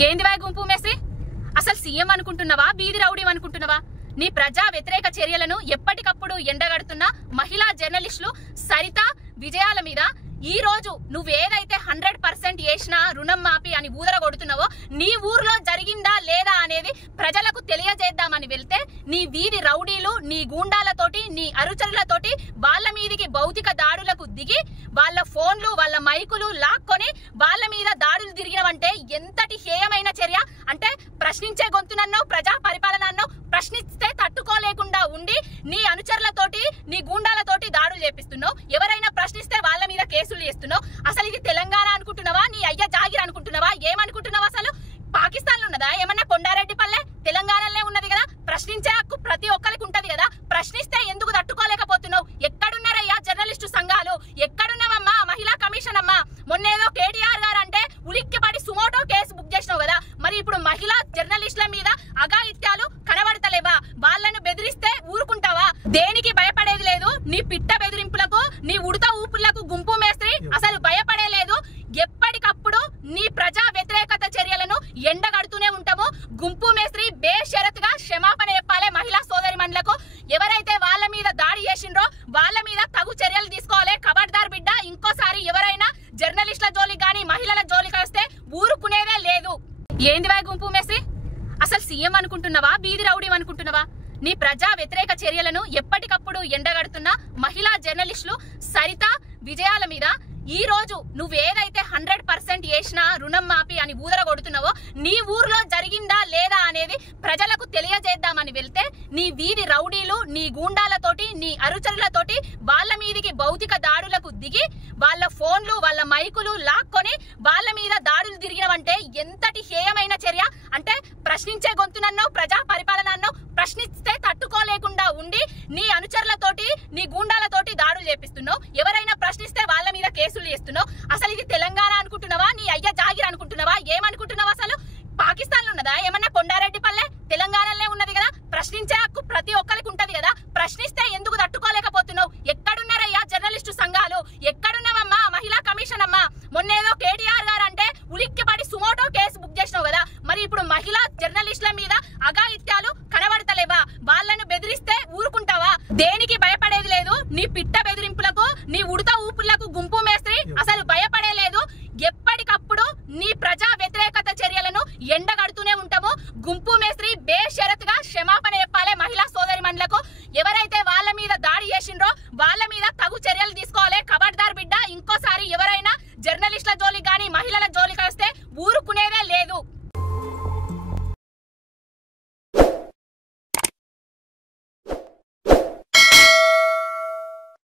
ఏంది వై గుంపు మేస్త్రి? అసలు సీఎం అనుకుంటున్నావా, బీది రౌడీ అనుకుంటున్నావా? నీ ప్రజా వ్యతిరేక చర్యలను ఎప్పటికప్పుడు ఎండగడుతున్న మహిళా జర్నలిస్టులు సరిత విజయాల మీద ఈ రోజు నువ్వేదైతే 100% చేసినా రుణం మాపి అని ఊదర కొడుతున్నావో నీ ఊర్లో జరిగిందా లేదా అనేది ప్రజలకు తెలియజేద్దామని వెళ్తే నీ వీధి రౌడీలు నీ గూండాలతోటి నీ అనుచరులతోటి వాళ్ళ మీదికి భౌతిక దాడులకు దిగి వాళ్ళ ఫోన్లు వాళ్ళ మైకులు లాక్కొని వాళ్ళ మీద దాడులు తిరిగినవంటే ఎంతటి హేయమైన చర్య! అంటే ప్రశ్నించే గొంతునన్నో ప్రజా పరిపాలన అన్నో ప్రశ్నిస్తే తట్టుకోలేకుండా ఉండి నీ అనుచరులతోటి నీ గూండాలతోటి దాడులు చేపిస్తున్నావు. ఎవరైనా ప్రశ్నిస్తే వాళ్ళ మీద కేసులు చేస్తున్నావు. అసలు ఇది తెలంగాణ అనుకుంటున్నావా, నీ అయ్య జాగిర్ అనుకుంటున్నావా, ఏమనుకుంటున్నావా? అసలు పాకిస్తాన్ లో ఉన్నదా ఏమన్నా కొండారెడ్డి పల్లె? తెలంగాణలో ఉన్నది కదా. ప్రశ్నించే హక్కు ప్రతి ఒక్కరికి ఉంటది కదా. ప్రశ్నిస్తే ఎందుకు తట్టుకోలేకపోతున్నావు? ఎక్కడున్నారయ్యా జర్నలిస్టు సంఘాలు? ఎక్కడున్నావమ్మా మహిళా కమిషన్ అమ్మా? మొన్నేదో కేటీఆర్ గారు అంటే ఉలిక్కిపడి సుమోటో కేసు బుక్ చేసినావు కదా. మరి ఇప్పుడు మహిళా జర్నలిస్టుల మీద అఘాయిత్యాలు కనబడతలేవా? వాళ్ళను బెదిరిస్తే ఊరుకుంటావా? దేనికి భయపడేది లేదు. నీ పిట్ట బెదిరింపులకు నీ ఉడత ఊపులకు గుంపు మేస్త్రి అసలు భయపడే లేదు. ఎప్పటికప్పుడు నీ ప్రజా వ్యతిరేకత చర్యలను ఎండగడుతూనే ఉంటాము. గుంపు మేస్త్రి బేషరతుగా క్షమాపణ చెప్పాలి మహిళా సోదరి మండలకు. ఎవరైతే వాళ్ళ మీద దాడి చేసిండ్రో వాళ్ళ మీద తగు చర్యలు తీసుకోవాలి. ఖబర్దార్ బిడ్డ, ఇంకోసారి ఎవరైనా జర్నలిస్టుల జోలికి గానీ మహిళల జోలికి వస్తే ఊరుకునేదే లేదు. ఏంది వై గుంపు మేస్త్రి? అసలు సీఎం అనుకుంటున్నావా, బీది రౌడీ అనుకుంటున్నావా? నీ ప్రజా వ్యతిరేక చర్యలను ఎప్పటికప్పుడు ఎండగడుతున్న మహిళా జర్నలిస్టులు సరిత విజయాల మీద ఈ రోజు నువ్వేదైతే 100% చేసినా రుణం మాపి అని ఊదర కొడుతున్నావో నీ ఊర్లో జరిగిందా లేదా అనేది ప్రజలకు తెలియజేద్దామని వెళ్తే నీ వీధి రౌడీలు నీ గూండాలతోటి నీ అనుచరులతోటి వాళ్ళ మీదికి భౌతిక దాడులకు దిగి వాళ్ళ ఫోన్లు వాళ్ళ మైకులు లాక్కొని వాళ్ళ మీద దాడులు తిరిగినవంటే ఎంతటి హేయమైన చర్య! అంటే ప్రశ్నించే గొంతునన్నో ప్రజా పరిపాలన అన్నో ప్రశ్నిస్తే తట్టుకోలేకుండా ఉండి నీ అనుచరులతోటి నీ గూండాలతోటి దాడులు చేపిస్తున్నావు. ఎవరైనా ప్రశ్నిస్తే వాళ్ళ మీద కేసులు చేస్తున్నావు. అసలు ఇది తెలంగాణ అనుకుంటున్నావా, నీ అయ్య జాగిర్ అనుకుంటున్నావా, ఏమనుకుంటున్నావా? అసలు పాకిస్తాన్ లో ఉన్నదా ఏమన్నా కొండారెడ్డి పల్లె? తెలంగాణలో ఉన్నది కదా. ప్రశ్నించే హక్కు ప్రతి ఒక్కరికి ఉంటది కదా. ప్రశ్నిస్తే ఎందుకు తట్టుకోలేకపోతున్నావు? ఎక్కడున్నారయ్యా జర్నలిస్టు సంఘాలు? ఎక్కడున్నావమ్మా మహిళా కమిషన్ అమ్మా? మొన్నేదో కేటీఆర్ గారు అంటే ఉలిక్కిపడి సుమోటో కేసు బుక్ చేసినావు కదా. మరి ఇప్పుడు మహిళా జర్నలిస్టుల మీద అఘాయిత్యాలు కనబడతలేవా? వాళ్ళను బెదిరిస్తే ఊరుకుంటావా? దేనికి భయపడేది లేదు. నీ పిట్ట బెదిరింపులకు నీ ఉడత